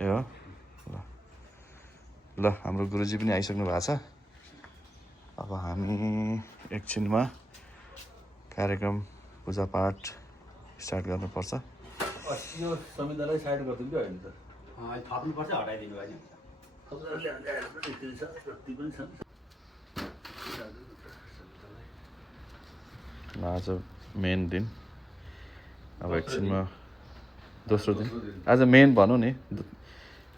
ए हो ल हाम्रो गुरुजी पनि आइसक्नु भएको छ अब हामी एकछिनमा कार्यक्रम पूजापाठ स्टार्ट गर्नुपर्छ यो संविधानलाई साइड गरिदिनु होइन त थप्नुपर्छ हटाइदिनु भयो नि आज मेन दिन अब एकछिनमा दोस्रो दिन आज मेन भनौँ नि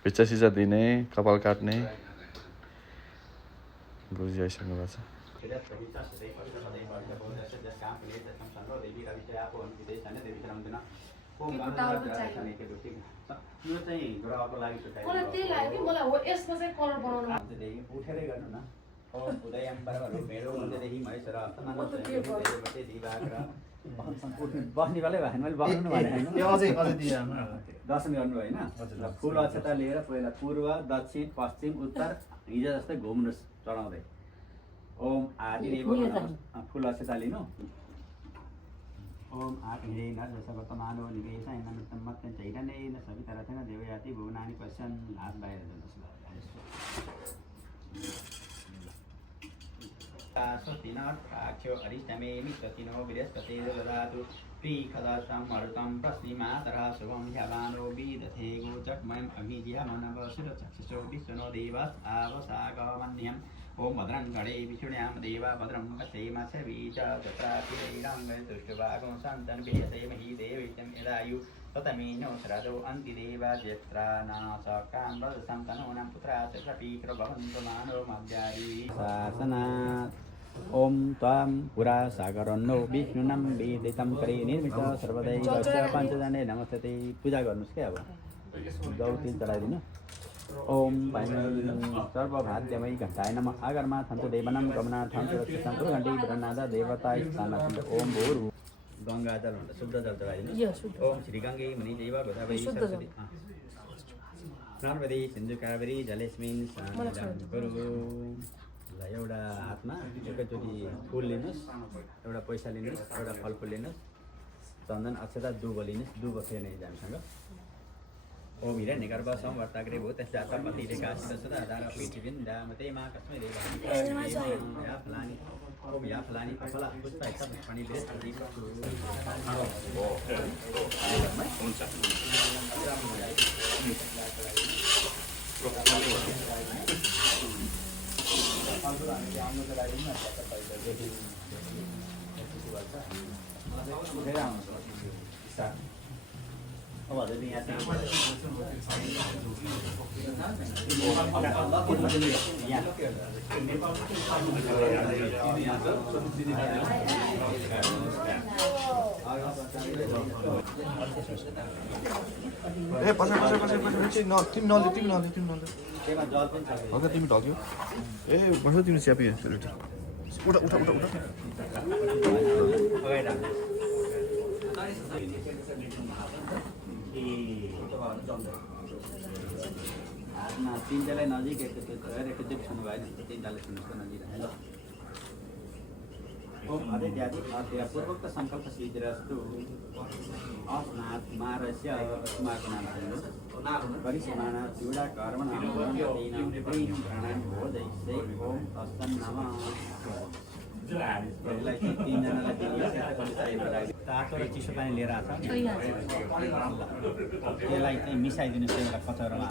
भिजा सिजा दिने कपाल काट्ने गुरुजी आइसक्नु भएको छ यो चाहिँ ग्रहको लागि मलाई त्यही लाग्यो कि मलाई हो यसमा चाहिँ कलर बनाउनु उठेरै गर्नु न उदयम बराबर मेरो मध्येदेखि महेश्वर बस्ने बेलै भयो मैले बस्नु भने दर्शन गर्नु होइन फुल अक्षता लिएर पहिला पूर्व दक्षिण पश्चिम उत्तर हिजो जस्तै घुम्नु चढाउँदै ओम आदि फुल अक्षता लिनु ओम आत्मने नर्वतमानो निवेशनमत्तं चैतन्येन सवितरथेन देवयाति भुवनानि पश्यन् हात बाहिर जानुहोस् स्वस्तिनाथाख्यो अरिष्टमे मित्रतिनो बृहस्पतिर्ददातु ददातु प्रीखदाशं मरुतं प्रश्निमातरः शुभं ह्यवानो विदधे गोचक्मयम् अभिजिह्यमनवसुरचक्षुषो विष्णुनो देवास् आवसागमन्यम् ओम भद्रं गणे विष्णुयां देवा भद्रं पश्येमश्रवी च तत्रातिरैराङ्गतुष्टभागं सन्तं वियसेमहि देवैतं यदायु ततमेनो श्रदो अन्तिदेवा ज्येत्रानाशकां वदसं तनूनां पुत्रास्य प्रपीकृभवन्तु मानो मद्यायी शासनात् ओम त्वां पुरा सागरन्नो विष्णुनं वेदितं करे निर्मित सर्वदैवस्य पञ्चजने नमस्ते पूजा गर्नुस् के अब गौती चढाइदिनु ओम सर्वभाद्यमयी घण्टाय नमः आगरमा थन्तु देवनं गमनार्थं सुरक्षितं घण्टी ब्रह्मनाद देवता स्थानम् ओम भूर्भुवः गंगा जल शुद्ध जल चढाइदिनु ओम श्री गंगे मुनि देव गोदावरी सरस्वती नर्मदे सिन्धु कावेरी जलेस्मिन् स्नानं कुरु ल एउटा हातमा एकैचोटि फुल लिनुस् एउटा पैसा लिनुस् एउटा फलफुल लिनुस् चन्दन अक्षता दुबो लिनुस् दुबो फेर्ने हामीसँग ओम हिरण्यगर्भ संवर्ताग्रे भूतश्चापति रेखासित सदा धारा पृथिवीं दामते मा कस्मै देवा या फलानि ओम या फलानि फला पुष्प पुष्पाणि दीप अब हजुर यहाँ चाहिँ ए पछि तिमी नले त्यसमा जल पनि छ हजुर तिमी ढल्क्यो ए बस तिमी च्यापी उठा उठा उठा उठा तीनजनालाई नजिक एकचोटि सुन्नु भयो नि तीनजनाले सुन्नुहोस् नजिक ओम अद्यादि पूर्वोक्त संकल्प सिद्धिरस्तु अस्नात् मारस्य अस्माको नाम परिसमाना चूडा कर्मणा प्राणान् भोजयिष्ये ओम तस्तं नमः यसलाई तीनजनालाई तातो र चिसो पानी लिएर आएको छ त्यसलाई चाहिँ मिसाइदिनुहोस् एउटा कचौरामा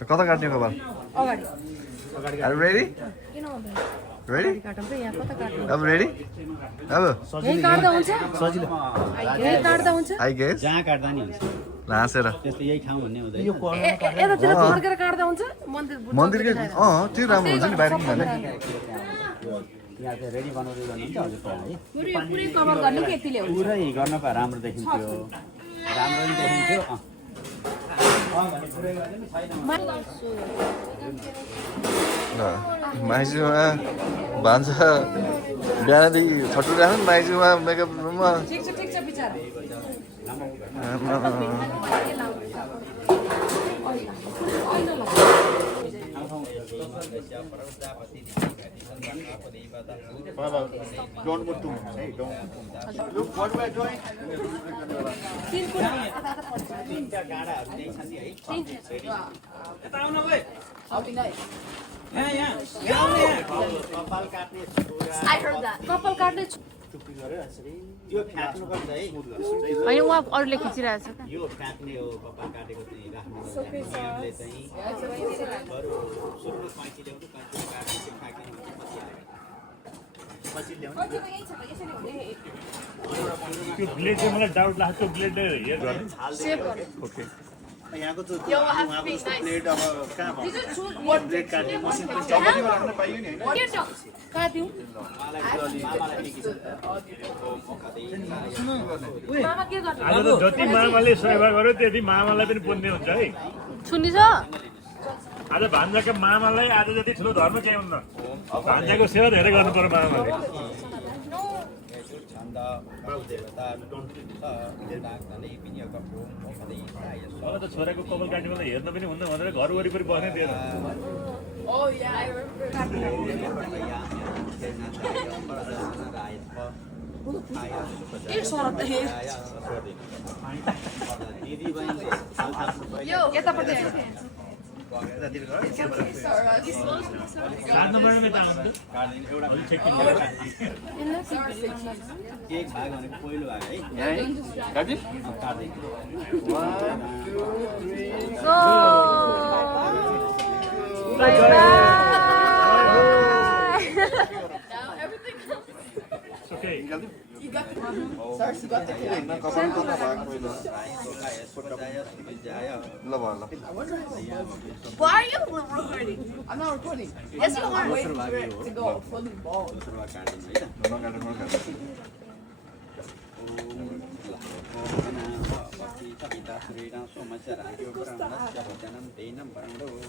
कता काट्ने कपाल अगाडि Are you ready? किन आउँदैन Ready? काटौँ त यहाँ कता काट्नु अब ready? अब यही काट्दा हुन्छ सजिलो यही काट्दा हुन्छ I guess. जहाँ काट्दा नि हुन्छ हाँसेर त्यस्तो यही ठाउँ भन्ने हुँदैन यतातिर फर्केर काट्दा हुन्छ मन्दिरकै त्यो राम्रो हुन्छ नि बाहिर किन हाल्ने यहाँ चाहिँ रेडी बनाउँदै गर्नुहुन्छ हजुर है पुरै कभर गर्ने कि यतिले हुन्छ पुरै गर्न पा राम्रो देखिन्थ्यो राम्रो पनि देखिन्थ्यो माइजूमा भान्सा बिहानदेखि छटुराख्नु माइजूमा मेकअप रुममा ठिक छ बिचारा Don't put too much. Hey, don't. Look what we are doing. I heard that. कपाल काट्ने यो फ्याँक्नुपर्छ है होइन उहाँ अरूले खिचिरहेछ क्या यो फ्याँक्ने हो कपाल काटेको चाहिँ राख्नु नियमले चाहिँ अरू सुरुमा कैँची ल्याउनु कैँची काट्नु त्यो फ्याँक्ने पछि त्यो ब्लेड चाहिँ मलाई डाउट लाग्छ त्यो ब्लेडले हेर गर्ने सेभ गर्ने ओके यहाँको त Yo, I have to be plate अब कहाँ भयो? Did you choose ब्लेड काट्ने मसिन पनि चौबन्दी राख्न पाइयो नि हैन? काट्यौ मामा के गर्नु आज त जति मामाले सेवा गर्यो त्यति मामालाई पनि पुण्य हुन्छ है सुन्नी छ आज भान्जाको मामालाई आज जति ठुलो धर्म केही हुन्न भान्जाको सेवा धेरै गर्नु पर्यो मामाले मलाई त छोराको कपाल काट्ने बेला हेर्न पनि हुन्न भनेर घर वरिपरि बस्नै दिएन Oh yeah, I remember. के सरत हे यो यतापट्टि आयो काट्नु पर्ने त आउँछ एक भाग भनेको पहिलो भाग है यहाँ है काटी गो बाई बाई ओके ल भयो ल Why are you recording? I'm not recording. Yes, you are. Wait to go. Fully bald.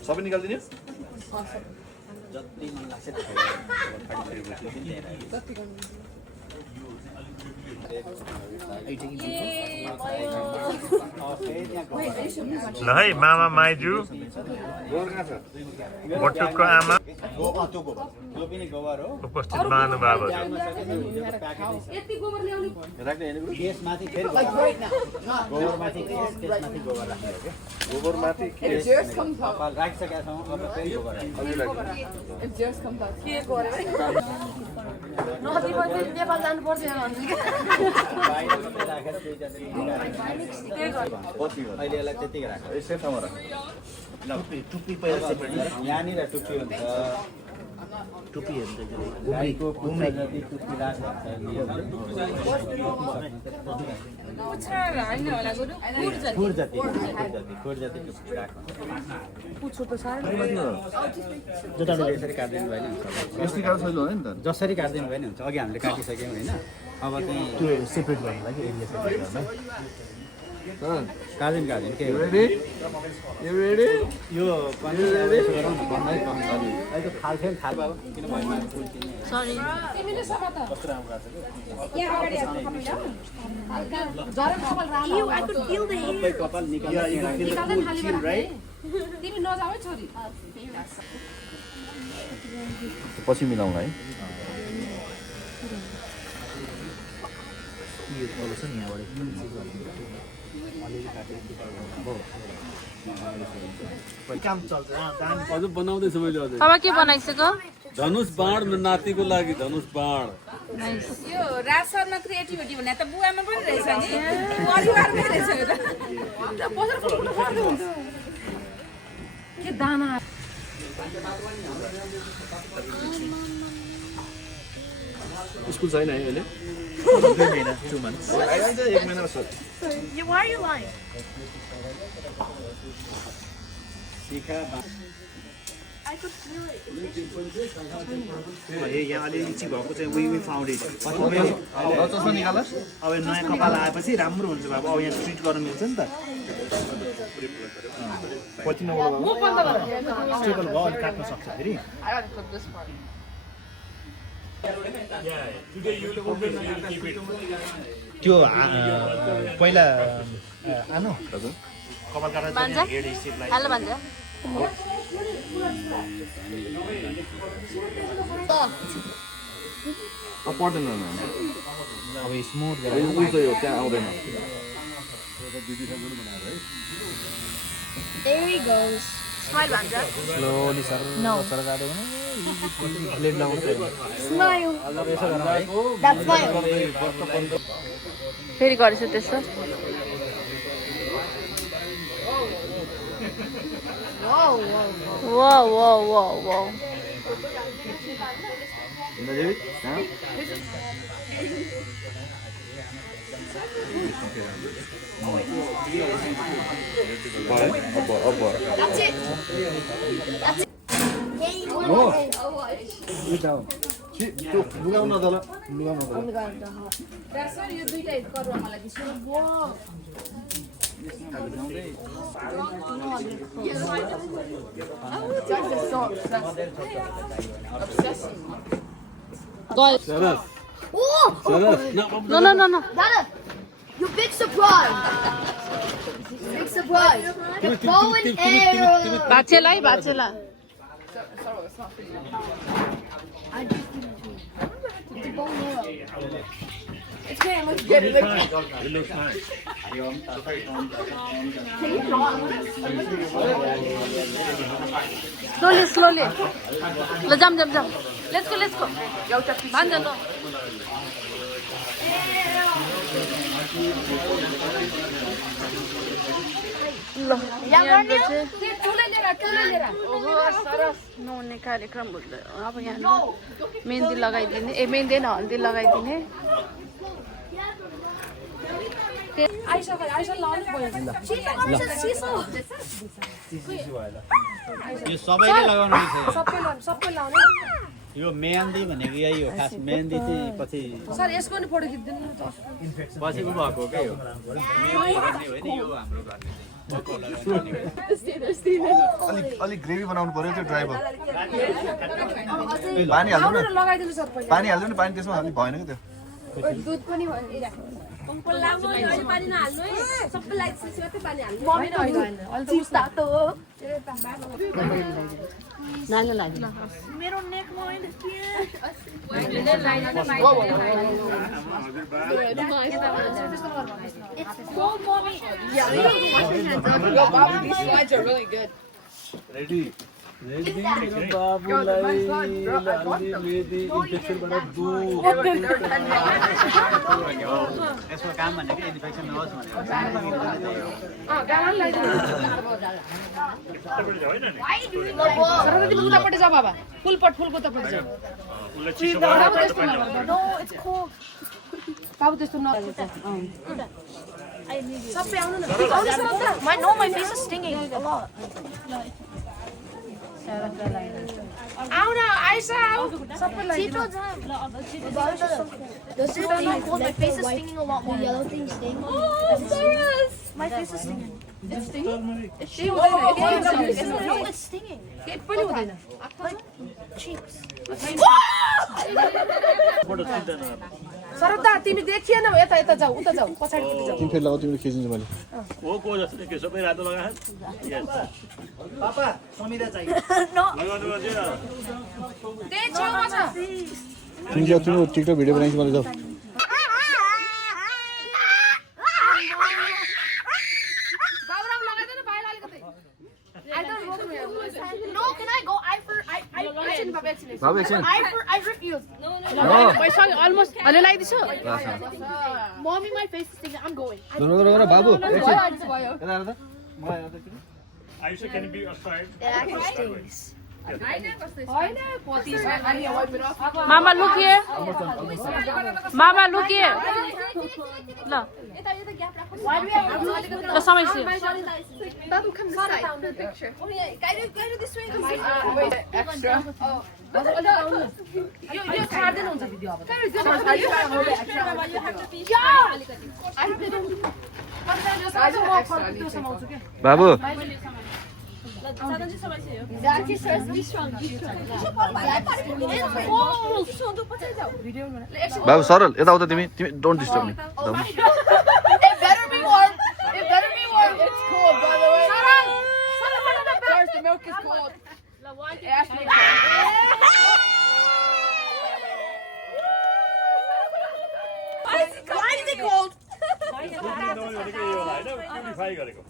सबै निकाल्दिने जति मन लाग्छ ल है मामा माइजू बटुकको आमा त्यो पनि गोबर हो उपस्थित महानुभावहरू यति गोबर ल्याउने राख्ने हैन गुरु त्यसमाथि फेरि गोबरमाथि त्यसमाथि गोबर राख्ने हो क्या गोबर माथि कपाल राखिसकेका छौँ अब फेरि गोबर राख्ने के गर्यो नदी पछि नेपाल जानुपर्छ यहाँ भन्छु बाहिर मात्रै राखेर दुईजना के गर्यो पछि हो अहिले यसलाई त्यतिकै राख यसै ठाउँमा राख टुप्पी पहिला यहाँनिर टुप्पी हुन्छ टुप्पी हेर्नु गाईको पुच्छर जति टुप्पी राख्छ खुर जति टुप्पी राख्छ पुच्छो त साह्रै जताले यसरी काटिदिनु भयो नि हुन्छ यस्तै काट्नु छैन होइन त जसरी काटिदिनु भयो नि हुन्छ अघि हामीले काटिसक्यौँ होइन अब चाहिँ त्यो सेपरेट गर्नु लागि एरिया सेपरेट गर्न काटिदिनु के रेडी यु रेडी यो पनि गरौँ न भन्दै अहिले त थाल्थ्यो नि थाल बाबा किन भयो सरी तिमीले समा त यहाँ अगाडि जरा कपाल Ram I could feel the hair. सबै कपाल निकाल्दै निकाल्दै थालेर राख्ने तिमी नजाऊ है छोरी पछि मिलाउला है काम चल्छ अझ बनाउँदैछ मैले अझै अब के बनाइसक्यो धनुष बाण नातिको लागि धनुष बाण यो राजसरमा क्रिएटिभिटी भने त बुवामा पनि रहेछ नि परिवारमै रहेछ यो त बजार फुल्नु पर्दो हुन्छ के दाना स्कुल छैन है अहिले 2 months आइहाल्छ 1 महिना जस्तो Why are you lying? Shikha I could feel it. यहाँ अलिअलि चिप भएको चाहिँ वी फाउन्ड इट अब नयाँ कपाल आएपछि राम्रो हुन्छ बाबु अब यहाँ ट्रिट गर्न मिल्छ नि त पछि नबाट स्टेबल भयो अनि काट्न सक्छ फेरि I gotta clip this part. त्यो पहिला आनु कपाल काट्दा Banja? हेड स्टेपलाई Hello, Banja. पर्दैन अब स्मुथ उल्टो हो त्यहाँ आउँदैन There he goes. Smile, Banja. Slowly sir No. Sir काट्यो भने प्लेट लाउँछ Smile. That's smile. फेरि गरेछु त्यस्तो Whoa. Whoa, whoa, whoa, whoa. That's it. That's it. Hey, That's यो दुईटा करुवा मलाई दिसो No, no, no, no. Dada, you big surprise. Big surprise. The bow and arrow. बाछेलाई बाछेला I just give it to you. The bow and arrow. It's getting much good. It looks nice. slowly slowly ल जाम जाम जाम let's go बान्ज ल ल यहाँबाट चाहिँ ठुलै लिएर ओहो सरस नहुने कार्यक्रम हुँदै अब यहाँ मेहन्दी लगाइदिने मेहन्दी न हल्दी लगाइदिने यो सबैले लगाउनु सबै लाउने यो मेहन्दी भनेको यही हो खास मेहन्दी चाहिँ पछि सर यसको नि फोटो खिच्दिनु न त पछि उ भएको के हो मेहन्दी यो हाम्रो अलिक ग्रेभी बनाउनु पर्यो त्यो ड्राई भयो पानी हाल्नु न लगाइदिनु सर पहिला पानी हाल्नु न पानी त्यसमा हाल्नु भएन कि त्यो दुध पनि मेरो नेकमा These slides are really good. यसको काम भनेको इन्फेक्सन नहोस् भनेको उतापट्टि जा बाबा फुलको उतापट्टि जा बाबु त्यस्तो न सबै आउनु न my face is stinging a lot आउ न आइसा आउ सबै छिटो जा Does it sting cold? My face is stinging a lot more. The yellow thing stings. my face is stinging It's stinging? it's No, it's stinging केही पनि हुँदैन cheeks सरदा तिमी देखिएन यता यता जाऊ उता जाऊ पछाडिपट्टि जाऊ तिमी फेरि लगाऊ तिमीले खिचिन्छ मैले को जस्तो देखियो सबै रातो लगाए पापा समिरा चाहियो लगाउनु पर्छ त्यही छेउमा छ तिमी जाऊ तिम्रो टिकटक भिडियो बनाइन्छ मैले जाऊ बाबुराम लगाइदेन बाहिर अलिकति No, can I go? एकछिन बाबु एकछिन बाबु एकछिन I refuse. पैसा अलमोस्ट अलि लगाइदिछु Mommy, my face is stinging. I'm going. गर बाबु एकछिन Why? यता आएर त मलाई आएर त Ayush can be aside it actually stings मामा लुकिए मामा लुकिए ल ल समय से Babu, come this side. Picture. Oh yeah, guide it this way. Extra. यो छाड्दैन हुन्छ भिडियो अब बाबु Zaki says be strong. बाबु सरल यताउता तिमी तिमी don't disturb me It better be warm. It better be warm. It's cold, by the way. Charles, the milk is cold. Ask me. Why is it cold? Purify गरेको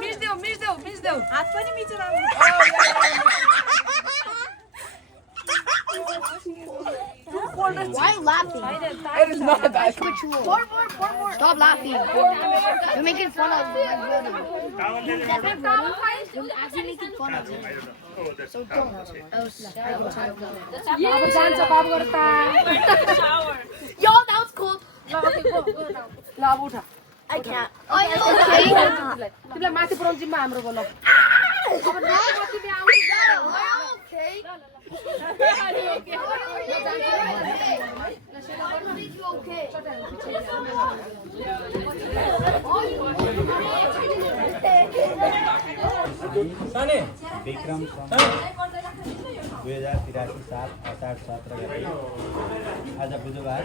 मिच्देऊ हात पनि मिचेर Why are you laughing? It is not that. Switch rules. More. Stop laughing. You're making fun of me. You're actually making fun of me. So don't. Yo, that was cold. I can't. Are you okay? तिमीलाई माथि पुऱ्याउनु जिम्मा हाम्रो बोल Are you okay? Vikram 2083 साल असार 17 गते आज बुधबार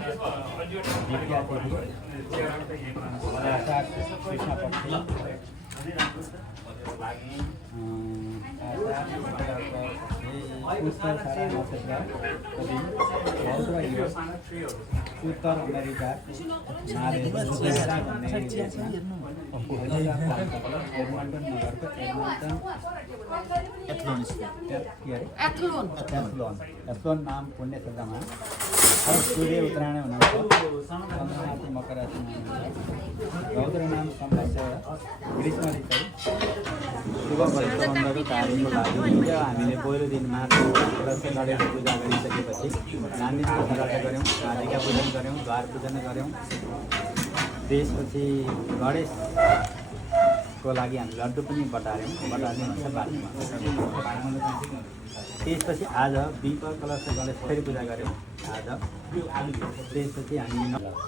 द्वितीया तिथि असार कृष्ण पक्ष उत्तर सारा नक्षत्र उत्तर अमेरिका एडमन्टन नगरको एथलोन नाम पुण्य शब्दमा अब सूर्य उत्तरायण हुनुहुन्छ चन्द्रमाथि मकर राशिमा हुनुहुन्छ रौद्र नाम समस्या ग्रीष्म ऋतु शुभ प्रतिबन्धको कार्यको लागि हामीले पहिलो दिन मात्र गणेश पूजा गरिसकेपछि नान्दिनको व्रत गऱ्यौँ कालिका पूजन गऱ्यौँ द्वार पूजन गऱ्यौँ त्यसपछि गणेशको लागि हामी लड्डु पनि बटार्यौँ बटार्ने हुन्छ बादमा त्यसपछि आज दीप कलश गणेश फेरि पूजा गऱ्यौँ आज त्यसपछि हामी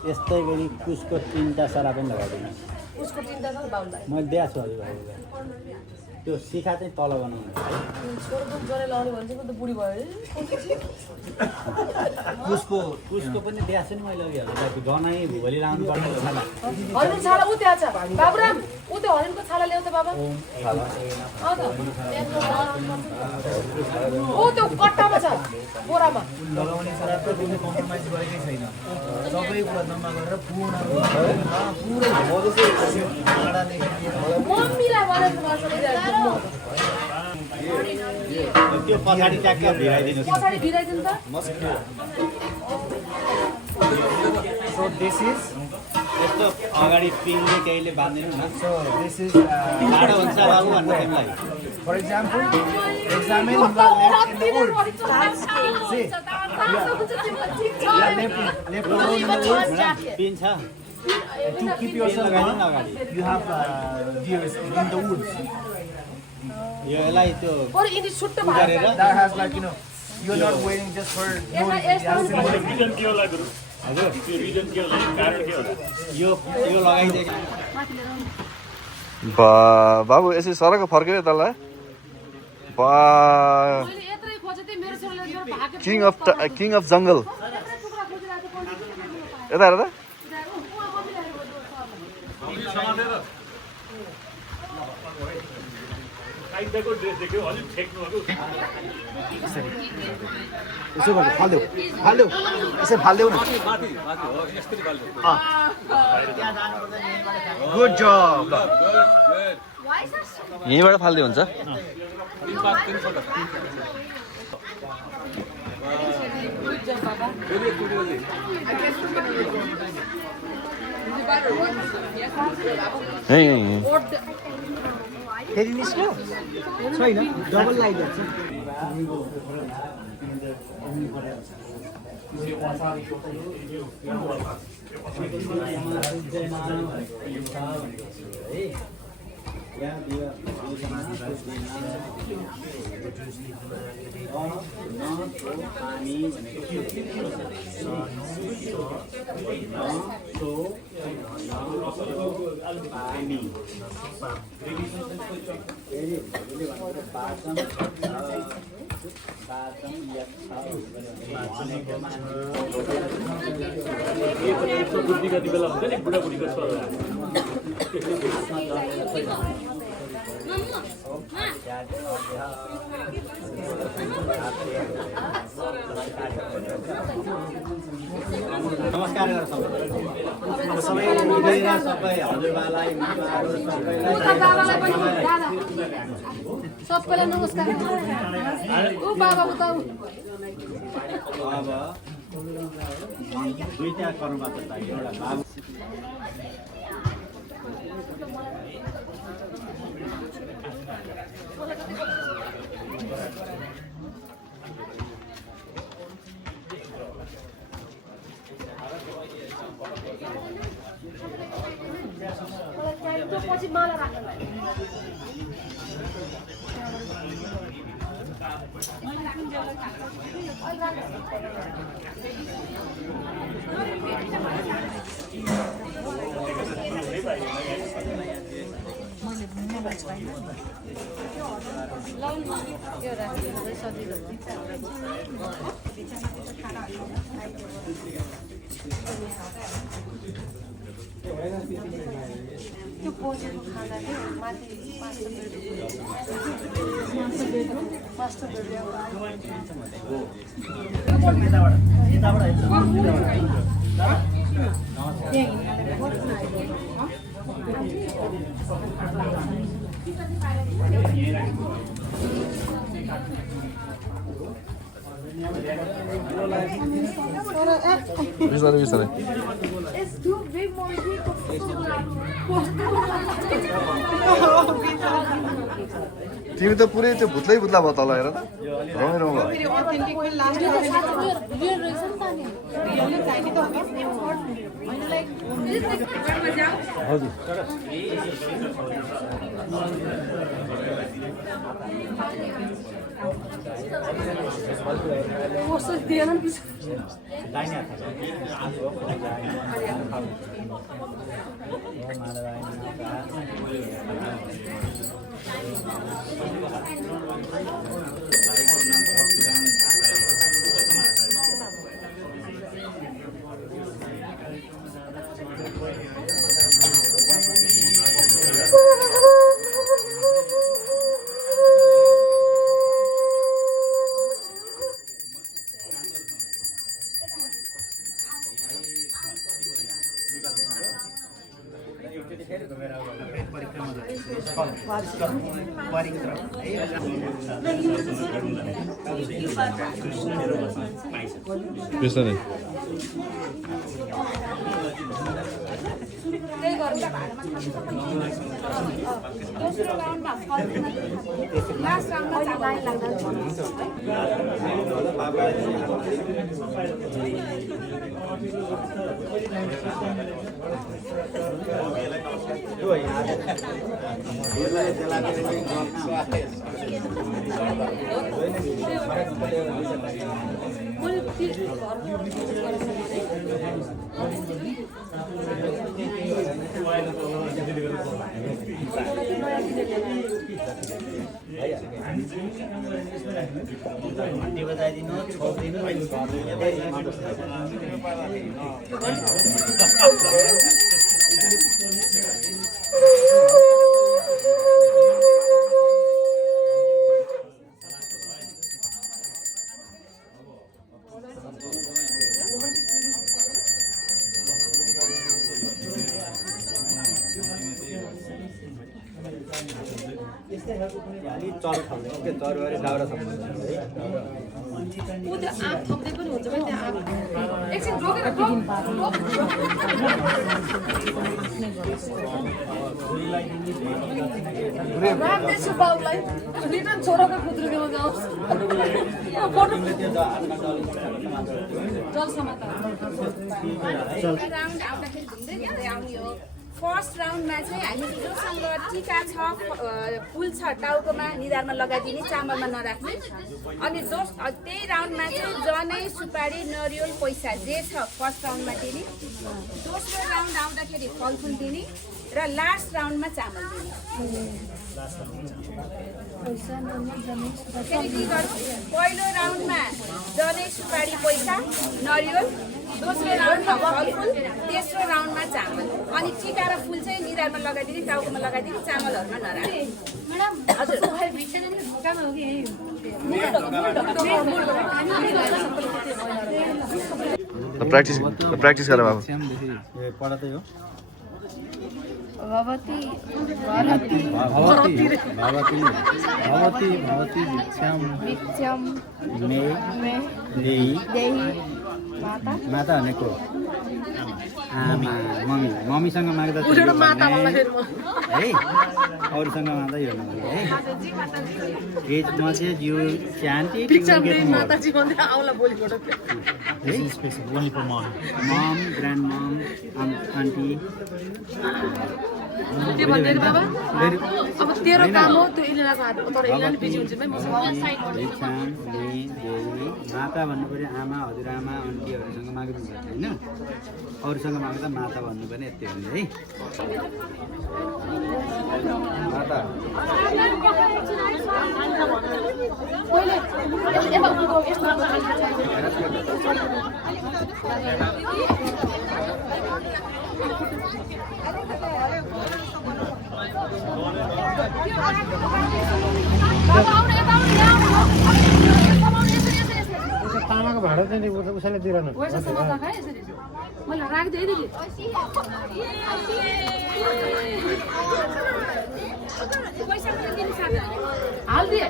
यस्तै गरी कुसको 3टा सरा पनि लगाउँदैनौँ उसको चिन्ता छ बाउलाई मैले दिएको छु हजुर त्यो शिखा चाहिँ तल बनाउनु छोरो दुध गरेर लाउने भने चाहिँ त बुढी भयो कुसको पनि दिएको छु नि मैले अघि हजुरलाई गनाइ भोलि लाउनु पर्छ हरिण छाला उ त्यहाँ छ बाबुराम उ त्यो हरिणको छाला ल्याउ त बाबा उ त्यो कट्टामा छ बोरामा लगाउने सरापको कुनै कम्प्रोमाइज गरेकै छैन सबै कुरा जम्मा गरेर पुरै मम्मीलाई भनेर त्यो पछाडि ट्याक्क भिराइदिनु पछाडि भिराइदिनु त So this is यस्तो अगाडि पिनले केहीले बाँधिनु न so this is टाढो हुन्छ बाबु भन्नु तिमीलाई for example examine your left in the wood. See, left over in the wood pin छ to keep yourself लगाइदिनु न warm. अगाडि You have gears in the woods यो यसलाई त्यो बरु यिनी छुट्टो भयो गरेर that has like you're not waiting just for doing it. Reason के होला गुरु हजुर त्यो रिजन के होला कारण के होला यो लगाइदिएको बाबु यसरी सरक फर्क्यो यतालाई बा मैले यत्रै खोजे थिएँ मेरो छोराले मेरो भागे किङ अफ जङ्गल यता हेर त काइदाको ड्रेस देख्यो अलिक ठेक्नु भएको यसो गर्नु फाल्देऊ यसो फाल्देऊ न गुड जब यहीँबाट फाल्दै हुन्छ फेरि निस्क्यो छैन डबल लाइदिएको छ बुद्धि कति बेला हुन्छ नि बुढाबुढीको स्वर नमस्कार सबै हजुरबालाई सबैलाई नमस्कार ऊ बाबा उता अब दुईटा कर्मबाट चाहियो एउटा बाबु पछि माला राख्नु त्यो पोजेको खाँदाखेरि माथि मास्टर बिस्तारै बिस्तारै तिमी त पुरै त्यो भुत्लै भुत्ला भयो तल हेर त रमाइलो भयो बिस्तारै घन्टी बजाइदिनु छोडिदिनु अलि चरो खाल्दैन के चरो अरे दाउरा सम्म है ऊ त्यो आँप थप्दै पनि हुन्छ भने त्यो आँप एकछिन रोकेर राख्दैछु बाउलाई रिटर्न छोराको खुद्रुकेमा जाओस् राउन्ड आउँदाखेरि घुम्दै घुम्दै आउने हो फर्स्ट राउन्डमा चाहिँ हामी जोसँग टिका छ फुल छ टाउकोमा निधारमा लगाइदिने चामलमा नराख्ने अनि त्यही राउन्डमा चाहिँ जनै सुपारी नरिवल पैसा जे छ फर्स्ट राउन्डमा दिने दोस्रो राउन्ड आउँदाखेरि फलफुल दिने र लास्ट राउन्डमा चामल दिने फेरि के गर्नु पहिलो राउन्डमा जनै सुपारी पैसा नरिवल दोस्रो राउन्डमा फलफुल तेस्रो राउन्डमा चामल अनि टिका र फुल चाहिँ निधारमा लगाइदिने टाउकोमा लगाइदिने चामलहरूमा नराख्ने हजुर प्र्याक्टिस गर बाबु पढ्दै हो भवती भवती भवती भवती भवती भिक्षाम विक्षम मे देही देही माता माता भनेको आमा मम्मी मम्मीसँग माग्दा है अरूसँग माग्दा यो है एजमा चाहिँ जिउ शान्ति माताजी भन्दै आउला भोलिबाट मम ग्रान्ड मम आन्टी के भन्दै बाबा अब तेरो काम हो त्यो इलेनाको हात तर इलेनाले बिजी हुन्छ भाइ मसँग माता भन्नु पर्यो आमा हजुरआमा आन्टीहरूसँग माग्नु पर्छ होइन अरूसँग माग्दा माता भन्नु पनि यति हो है माता तामाको भाडा चाहिँ उसैले दिइरहनु मैले राखिदिएँ दिदी हालिदिए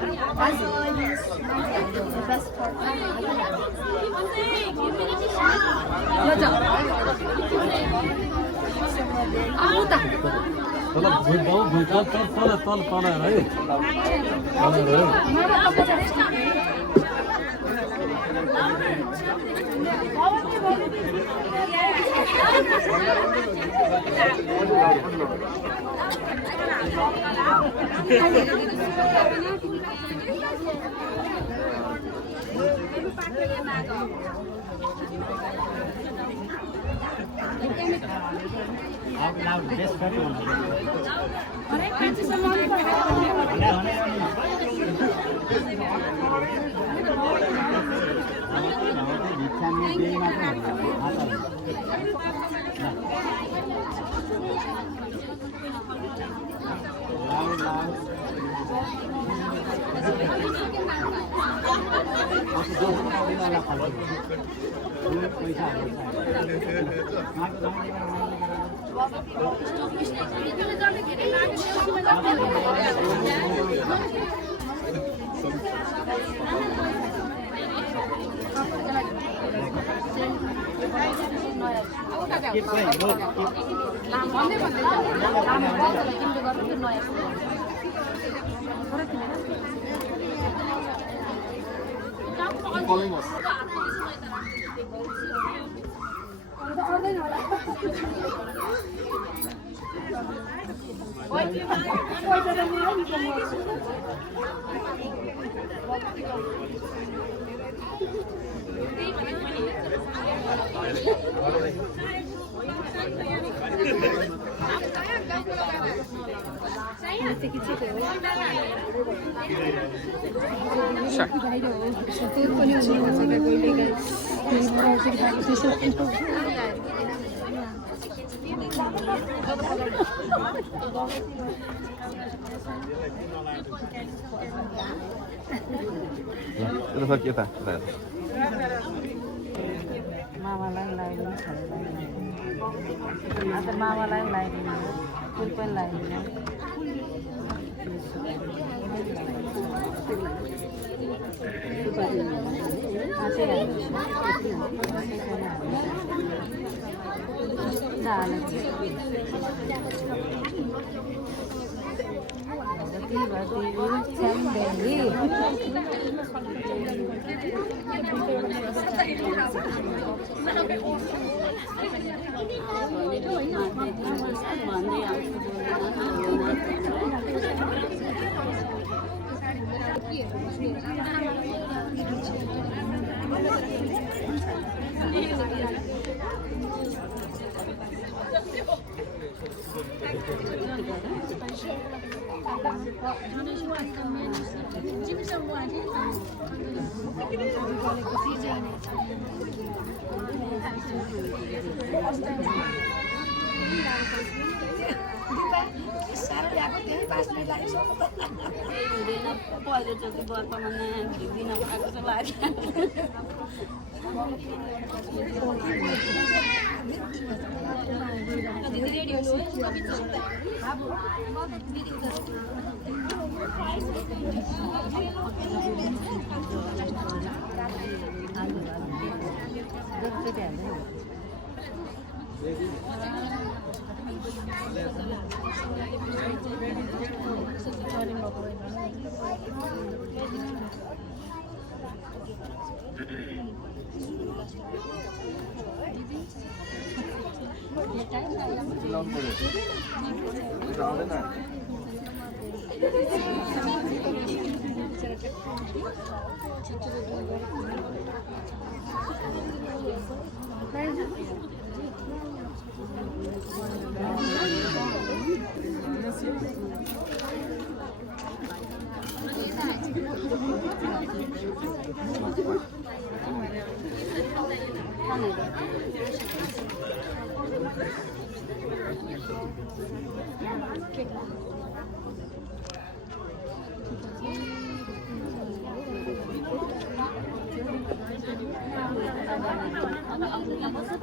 मामालाई मामालाई पनि लगाइदिनु फुल पनि लगाइदिनु पहिलोचोटि वर्तमा दिन आएको जस्तो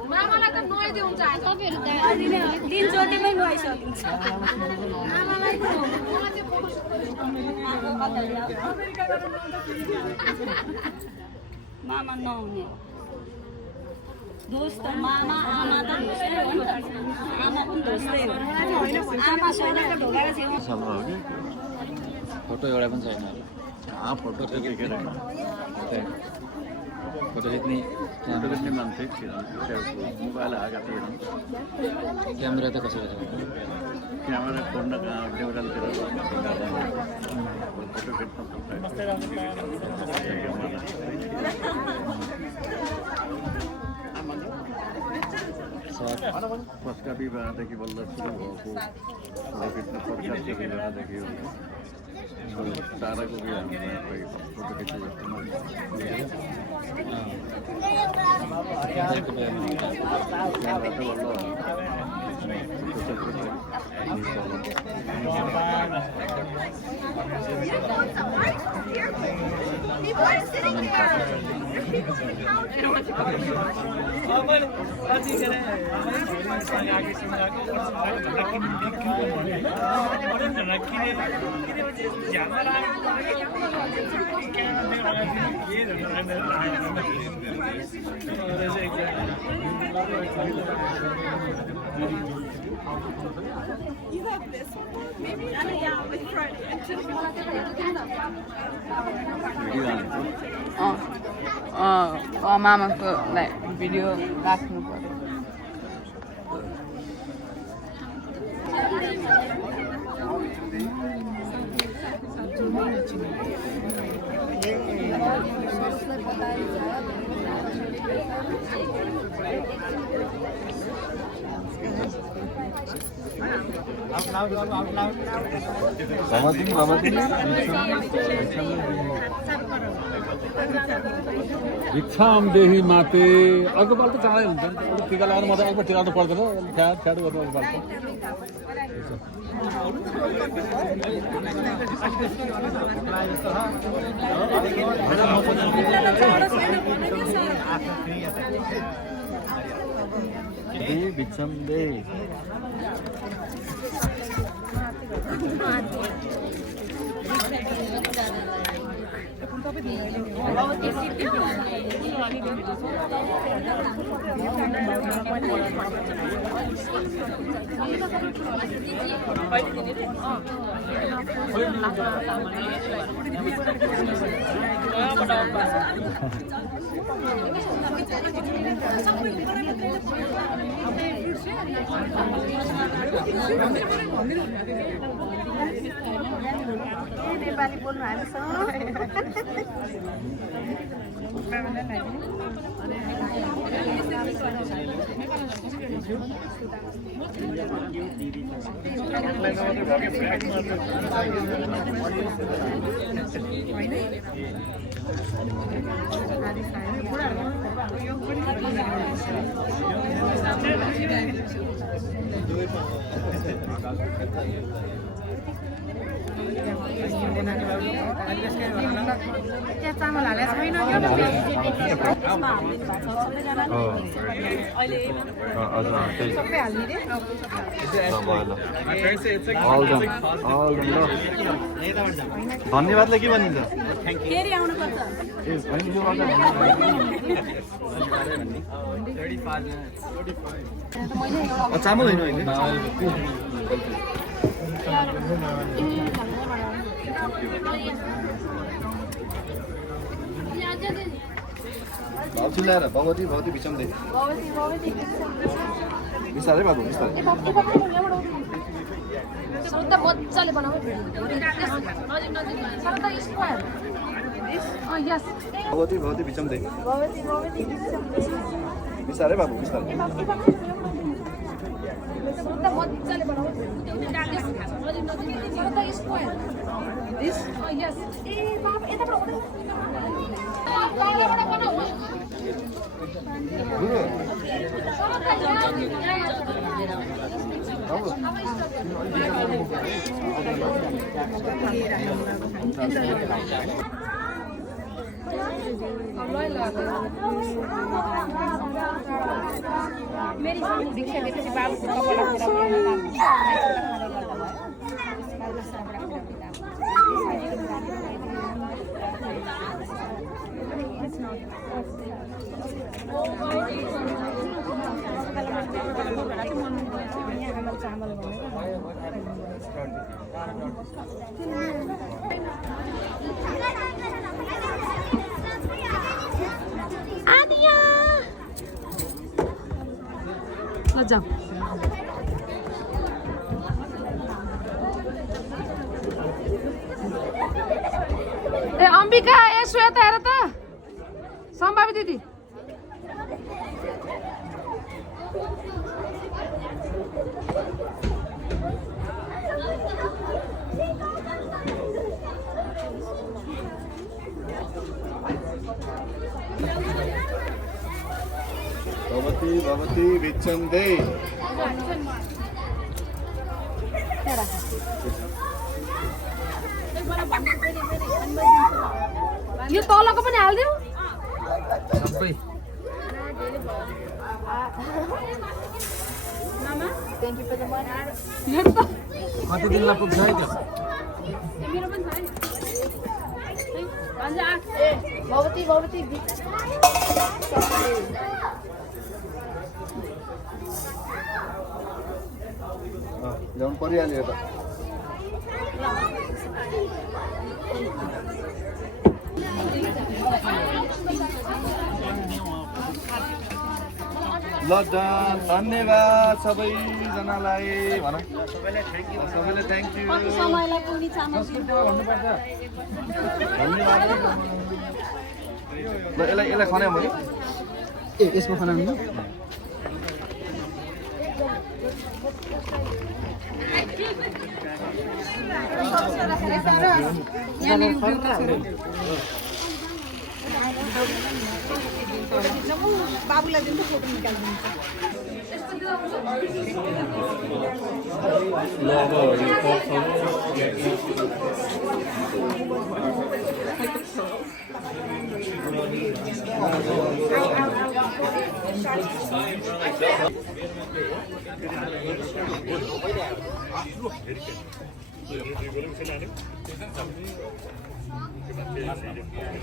मामालाई त नुहाइदिउँ चाहे तपाईँहरू दिनचोटिमै नुहाइसकिन्छ मामा नहुने दोस्त मामा आमा त ढोस्दै हो आमा पनि ढोस्दै हो आमा सोनाको ढोकाको छेउ फोटो एउटा पनि छैन फोटो चाहिँ देखेर फोटो खिच्ने मान्छे मोबाइल आएका थिएन क्यामेरा त कसरी छ क्यामेरा फोन क्यामेरातिर फोटो खिच्न पस्का विवाहदेखि बल्ल सुरु भएको फोटो खिच्न प्रकाशको विवाहदेखि ताराको विवाहमा फोटो खिच्ने मामाको भिडियो राख्नु पर्यो भिक्षाम देही माते अर्कोपल्ट त चाँडै हुन्छ टिका लगाएर मात्रै अर्को टिकाल्नु पर्दैन छ्याड गर्नु अर्कोपल्ट दे बिचम दे नेपाली बोल्नु हामीसँग त्यहाँ चामल हालेको छैन सबै हाल्ने धन्यवादले के भनिन्छ फेरि आउनुपर्छ चामल होइन चिल्लाएर भगवती भगवती बिचम दे बिस्तारै बाबु बिस्तारै मजाले बनाऊ भगवती भगवती बिचम दे बिस्तारै बाबु बिस्तारै मजाले बनाऊ मेरी दीक्षा दिएपछि बाबुको कपडा लज्जा ए अम्बिका ए श्वेता हेर त सम्भावी दिदी भगवती भगवती बिचम दे यो तलको पनि हाल्दिउ सबै कति दिनमा पुग्छ है त्यो भगवती भगवती ल्याउनु परिहाल्यो त ल धन्यवाद सबैजनालाई भन सबैलाई थ्याङ्क यू समयलाई पुग्ने चामल भन्नुपर्छ ल यसलाई खनायो मैले ए यसमा खनाउनु बाबुलाई दिन्छ फोटो निकालिदिन्छ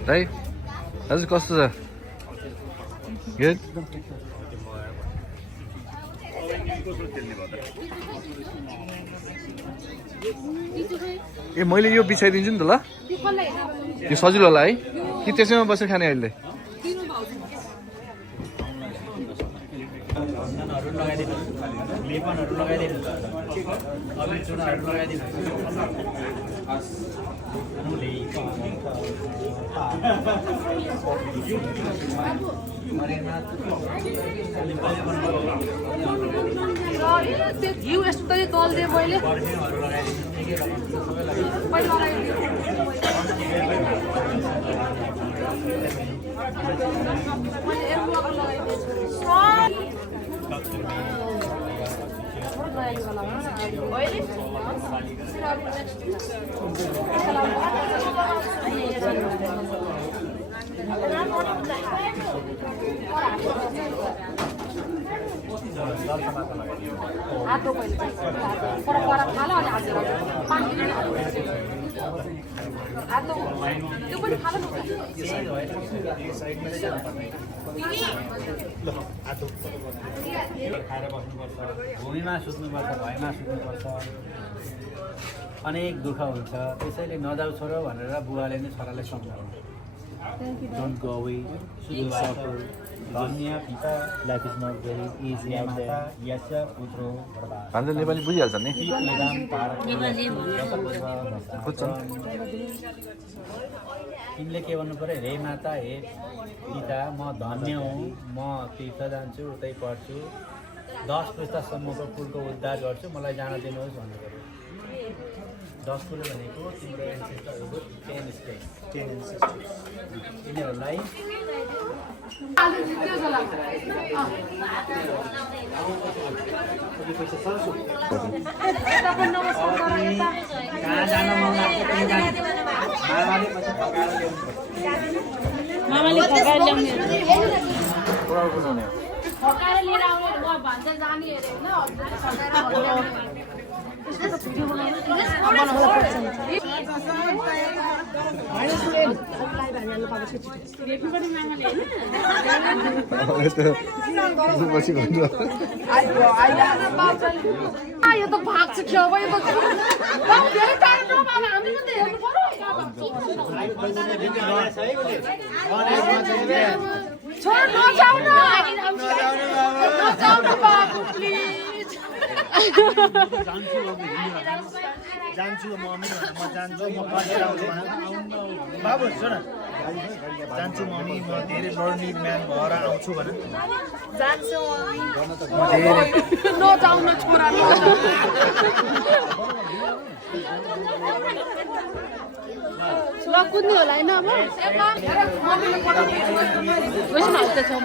दाइ दाजु कस्तो छ गुड ए मैले यो बिछाइदिन्छु नि त ल यो सजिलो होला है कि त्यसैमा बसेर खाने अहिले लेपनहरू लगाइदिनु अबिर चुनाहरू लगाइदिनु त्यो घिउ यस्तो दल दिएँ मैले आतो पहिले पर खाला अनि हात पानी आतो त्यो पनि खाला न खाएर बस्नुपर्छ भूमिमा सुत्नुपर्छ भयमा सुत्नुपर्छ अनेक दुःख हुन्छ त्यसैले नजाऊ छोरो भनेर बुवाले नै छोरालाई सम्झाउनु डोन्ट गो अवे सफर धन्य पिता life is not very easy माता यस्य पुत्रो बर्बाद हाम्रो नेपाली बुझिहाल्छ नि तिमीले के भन्नु पर्यो हे माता हे पिता म धन्य हुँ म तीर्थ जान्छु उतै पढ्छु 10 पुस्तासम्मको कुलको उद्धार गर्छु मलाई जान दिनुहोस् भन्नु पर्यो 10 कुल भनेको तिम्रो एन्सेस्टरहरू 10 स्टेट 10 एन्सेस्टर्स यिनीहरूलाई मामाले फकाएर ल्याउने फकाएर लिएर आउने भन्छ जाने अरे यो त भाग्छ क्या अब यो त धेरै टाढो हामी पनि त हेर्नु पर्यो छोड नजाऊ न बाबु प्लिज जान्छु मम्मी म जान्छु म पढेर आउँछु बाबु सुन जान्छु मम्मी म धेरै लर्निङ म्यान भएर आउँछु भन जान्छु नजाऊ न छोरा ल कुद्ने होला होइन अब वैसे हाल्छ छौँ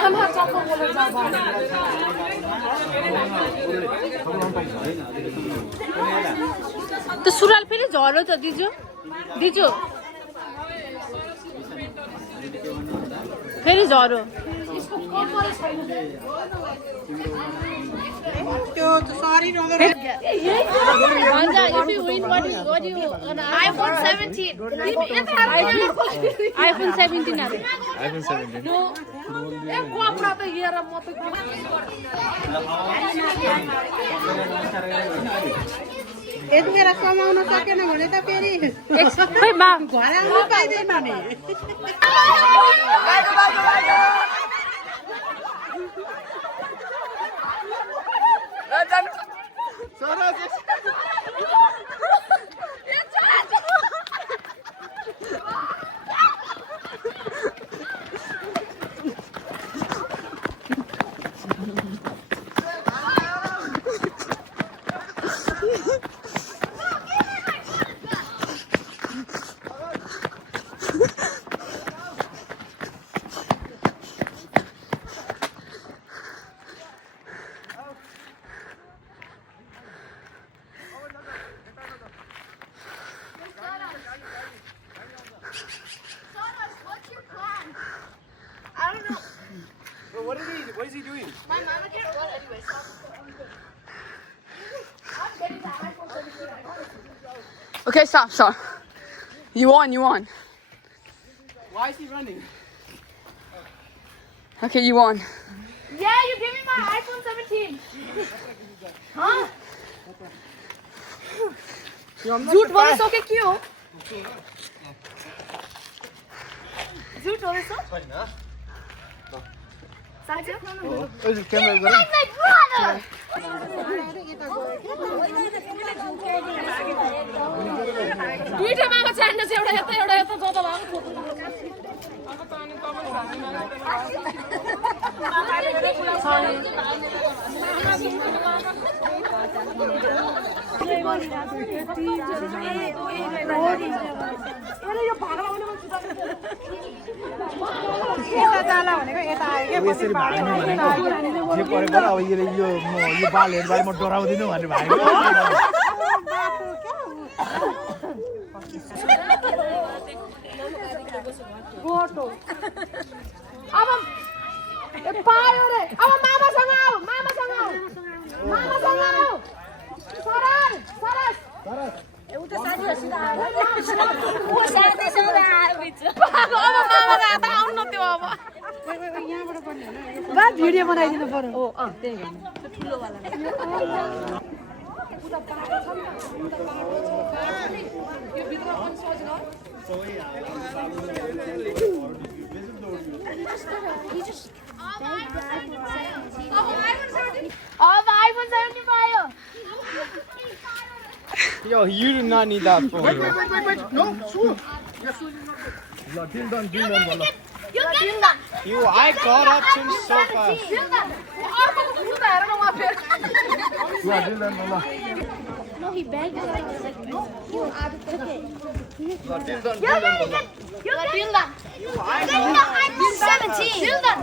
आमा चप्पल बोलेर जाऊ त सुरुवाल फेरि झर्यो त दिजु दिजु फेरि झर्यो iPhone 17 iPhone 17 आयो iPhone 17 एक कोपरा त हेर म त यतिखेर कमाउन सकेन भने त फेरि खै बा घर आउनु पाइँदैन नि Okay, stop. You won. Why is he running? Okay, you won. Yeah, you give me my iPhone 17. Huh? झूठ बोल्न सके के हो झूठ हो रहेछ? साँच्चै? दुईटा मागा चाहिन्छ एउटा यता जता भएको यसरी भाग्नु भनेको जे परे पनि अब यो बाल हेर्दा म डराउँदिनँ भनेर भाग्यो अब पायो रे अब मामासँग आऊ सरस एउटा साथी सिधा आयो साथी सिधा आयो अब मामाको हात आउन त्यो अब यहाँबाट पनि हैन बा भिडियो बनाइदिनु पर्यो त्यही गर्नु ठुलो वाला पुरा पाटो छ नि त पाटो छ यो भित्र पनि सजिलो अब iPhone 17 पायो Yo, you do not need that phone. Wait. No, sure. Deal done. You, I caught up to him so fast. Yeah, deal done. No, he begged us. You are okay. Deal done. Deal done. iPhone 17. Deal done.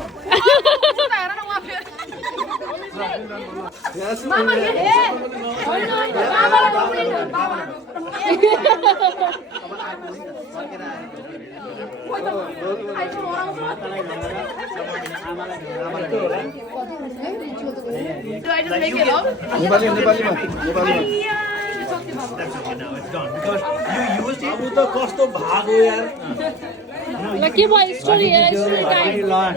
Mama, get it. Do I just make it up? Nepali. That's okay now, it's done. Because you used it. तो कस्तो भागो यार. ल के भयो story Very long.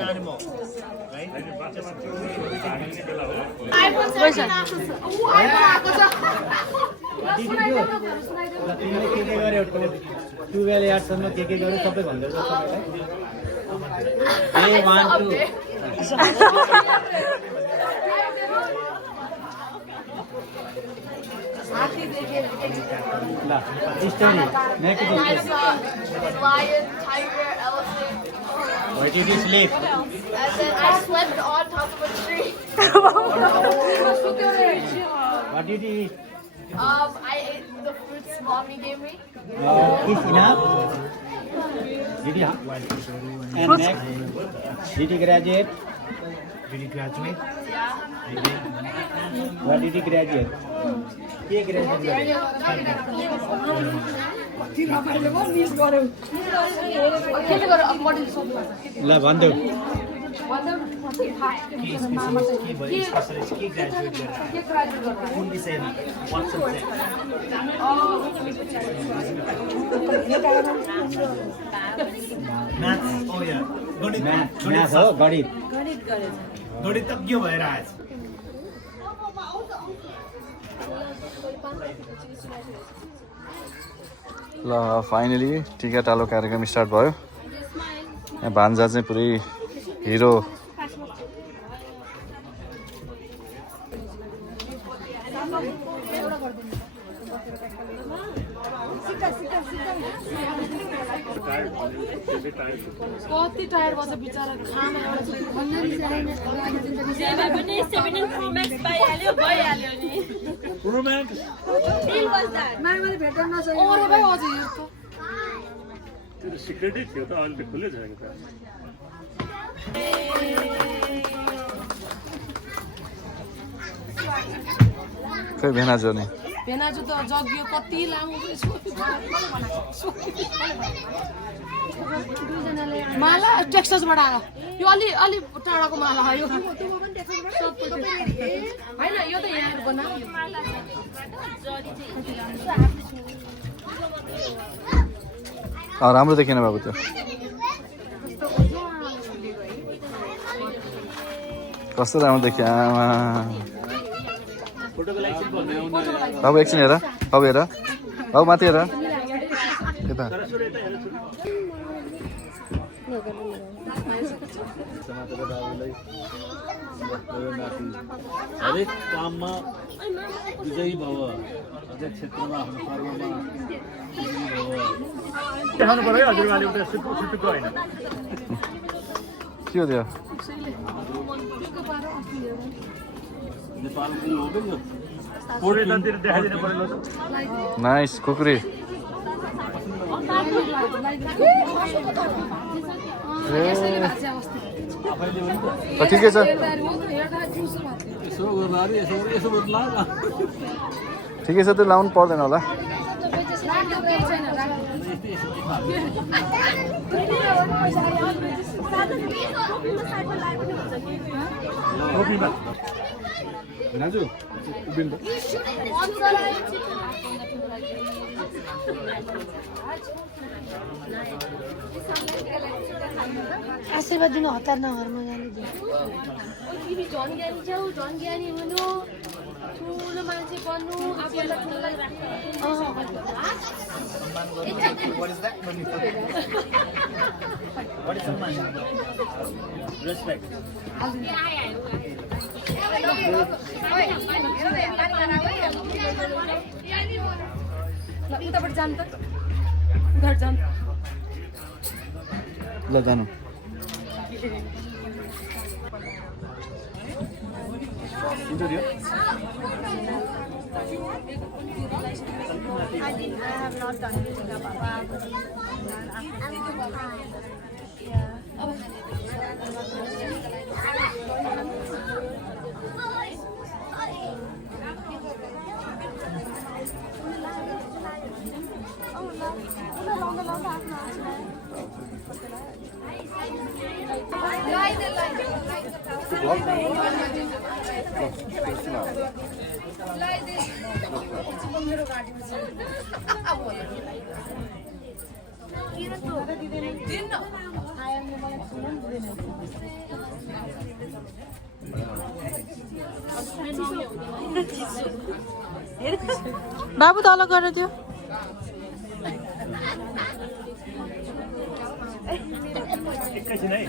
iPhone 17 आएको छ. iPhone आएको छ. तिमीले के गर्यो 12 यार्डसम्म के गर्यो सबै भन्दै छ सबैलाई. ए 1 2 story. Make it Lion, tiger, elephant. Where did you sleep? And then I slept on top of a tree. What did you eat? I ate the fruits mommy gave me. Is enough? Did you and next? Did you graduate? Did you graduate? Yeah. What did you graduate? He graduated. ल भन्देऊ कुन विषयमा math हो गणित गणितज्ञ भएर आएछ ल finally टिका टालो कार्यक्रम स्टार्ट भयो यहाँ भान्जा चाहिँ पुरै हिरो कति टायर बन्छ बिचारा खाना त्यो सिक्रेटै थियो त अहिले खुल्लै छ खै भेनाजो नि भेनाजु त जग्यो कति लामो माला टेक्सासबाट आयो यो अलि टाढाको माला हो यो होइन यो त यहाँ बनायो राम्रो देखिएन बाबु त्यो कस्तो राम्रो देखियो आमा बाबु एकछिन हेर बाबु हेर बाबु माथि हेर यता हरेक काममा विजयी भव हरेक क्षेत्रमा आफ्नो कर्ममा विजयी भव देखाउनु पर्यो है हजुरबाले एउटा सुटुको होइन के हो त्यो नेपालको हो नि यो पोर्टलतिर देखाइदिनु पर्यो नाइस कुकुरी ठिकै छ यसो गर्दा यसो गर्दा ठिकै छ त्यो लाउनु पर्दैन होला दाजु आशीर्वाद दिनु हतार नघरमा जानु दियो तिमी झन् ज्ञानी छौ झन् ज्ञानी हुनु ठुलो मान्छे बन्नु आफूलाई ठुलोलाई What is that? What is सम्मान? Respect. उताबाट जानु त उधार जानु ल जानु बाबु तल गरेर त्यो एकैछिन है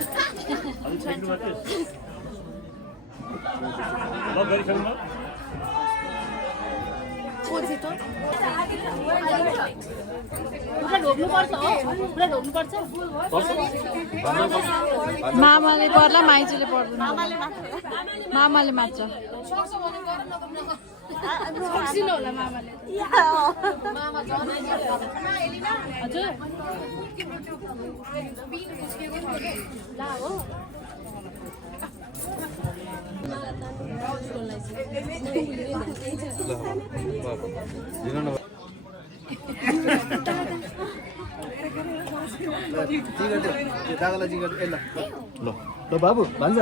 हजुर छैन मात्रै ल गरिसक्नु मामाले पर्ला माइजूले पर्दैन मामाले मात्र होला मामाले मामा हजुर ला हो दादालाई जिगर ल ल बाबु भन्छ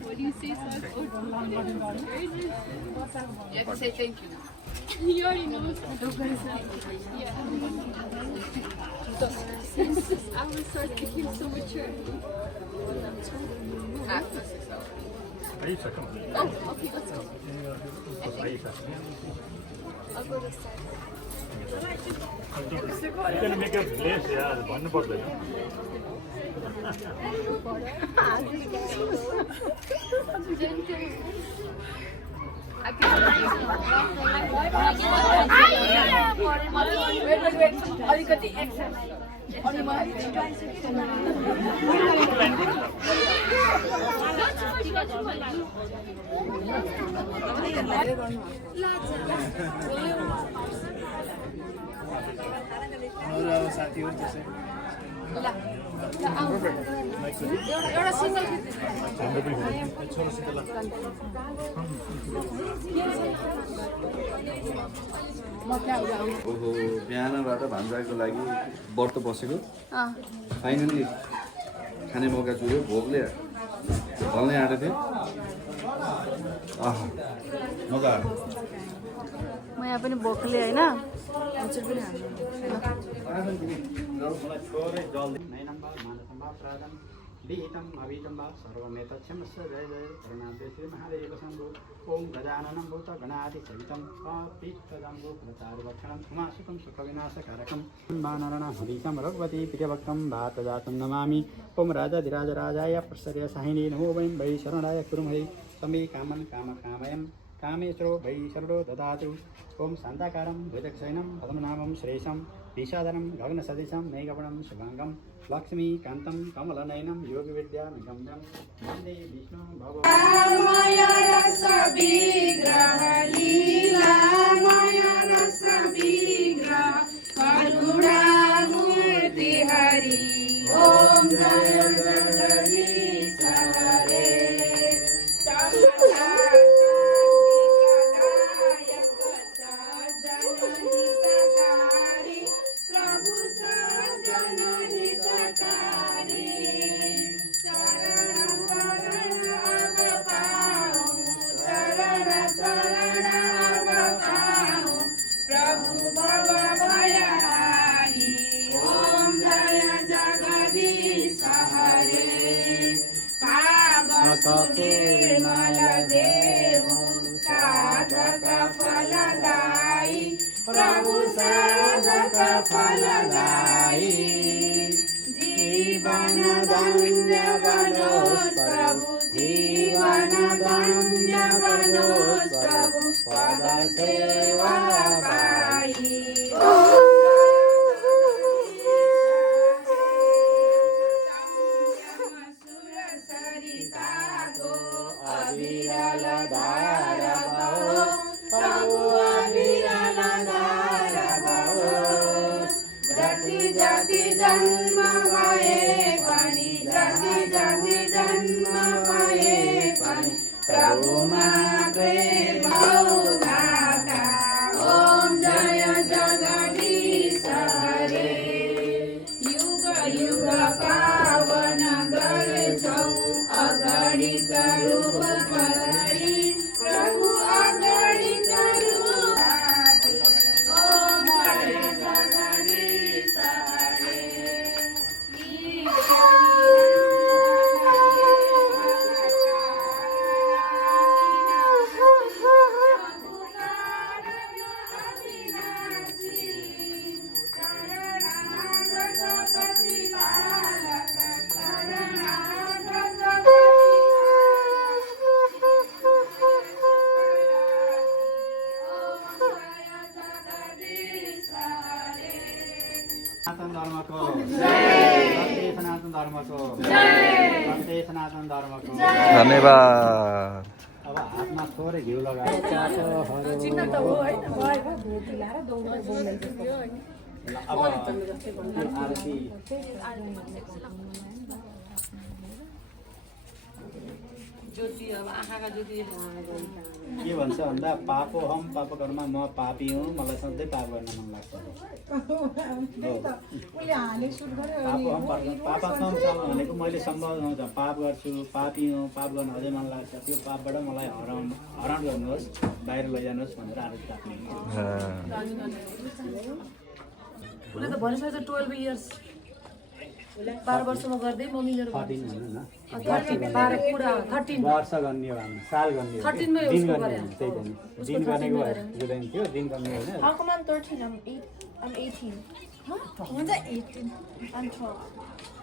What do you say, sir? You have to say thank you. He already knows. Yeah. I was start became so mature. After 6 hours. Oh, okay, let's go. I'll go this side. You can make a place, yeah, भन्नु पर्दैन अलिकति action अरू साथीहरू त्यसै एउटा single ओहो बिहानबाट भान्जाको लागि व्रत बसेको फाइनली खाने मौका चुऱ्यो भोकले ढल्नै आँटेको थियो मजा आयो म यहाँ पनि भोकले होइन हजुर पनि विहितम अभिहितम वा सर्वमेतच्छमस्य जय जय करुणाब्दे श्री महादेव शम्भो ओम गजाननं भूत गणादि सहितं पीतजम्बो प्रचारवक्षणं उमासुतं सुखविनाशकारकं वानरणं हरितं रघुपति प्रियभक्तं वातजातं नमामि ओम राजाधिराजराजाय प्रसर्य साहिनी नमो वयं वै शरणाय कुर्महे तमे कामं कामकामयं कामेश्वरो वै शरणो ददातु ओम शान्ताकारं भुजगशयनं पद्मनाभं श्रेयसं विषादनं गगनसदृशं मेघवर्णं शुभाङ्गं लक्ष्मीकान्तं कमलनयनं योगविद्यानिगम्यं वन्दे विष्णु प्रभु साधक फलदायी जीवन धन्य बनोस् प्रभु जीवन धन्य बनोस् प्रभु पद सेवा पाई अविरल धार बहोस् प्रभु अविरल धार बहोस् जति जति जन्म भए पनि जति जति जन्म भए पनि प्रभुमा प्रेम दाता ओम जय जगदीश हरे युग युग पावन गर्छौ अगणित रूप परी प्रभु अगणित रूप ओम जय जगदीश हरे सनातन धर्मको जय सनातन धर्मको जय सनातन धर्मको धन्यवाद अब हातमा थोरै घिउ लगाएर आरती के भन्छ भन्दा पापो हम पाप कर्म म पापी हुँ मलाई सधैँ पाप गर्न मन लाग्छ पापात्म भनेको मैले सम्झाउँछ पाप गर्छु पापी हुँ पाप गर्न अझै मन लाग्छ त्यो पापबाट मलाई हरण गर्नुहोस् बाहिर लैजानुहोस् भनेर आरोप राख्ने उसले त भनिसकेको 12 इयर्स 12 वर्षमा गर्दै म मिलेर 13 हैन 12 पुरा 13 वर्ष गर्ने हो हामी साल गर्ने हो 13 मै दिन उसको गर्ने गरे हो त्यही त नि दिन गर्नेको हुँदैन थियो दिन गर्ने हैन How come I'm 13? I'm 18. Huh? When's that 18? I'm 12.